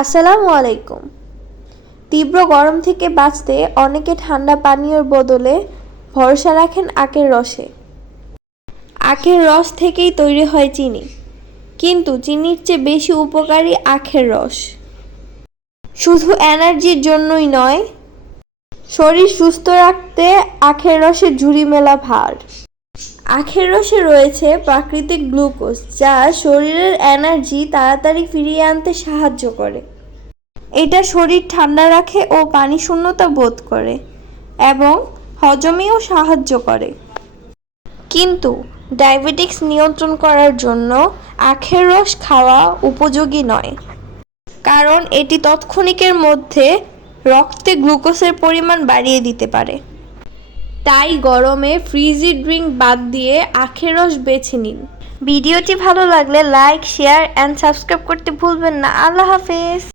আসসালামু আলাইকুম। তীব্র গরম থেকে বাঁচতে অনেকে ঠান্ডা পানীয়র বদলে ভরসা রাখেন আখের রসে। আখের রস থেকেই তৈরি হয় চিনি, কিন্তু চিনির চেয়ে বেশি উপকারী আখের রস। শুধু এনার্জির জন্যই নয়, শরীর সুস্থ রাখতে আখের রসে ঝুড়ি মেলা ভার। আখের রসে রয়েছে প্রাকৃতিক গ্লুকোজ, যা শরীরের এনার্জি তাড়াতাড়ি ফিরিয়ে আনতে সাহায্য করে। এটা শরীর ঠান্ডা রাখে ও পানি শূন্যতা বোধ করে এবং হজমেও সাহায্য করে। কিন্তু ডায়াবেটিস নিয়ন্ত্রণ করার জন্য আখের রস খাওয়া উপযোগী নয়, কারণ এটি তৎক্ষণিকের মধ্যে রক্তে গ্লুকোজের পরিমাণ বাড়িয়ে দিতে পারে। তাই গরমে ফ্রিজি ড্রিঙ্ক বাদ দিয়ে আখের রস বেছে নিন। ভিডিওটি ভালো লাগলে লাইক, শেয়ার অ্যান্ড সাবস্ক্রাইব করতে ভুলবেন না। আল্লাহ হাফেজ।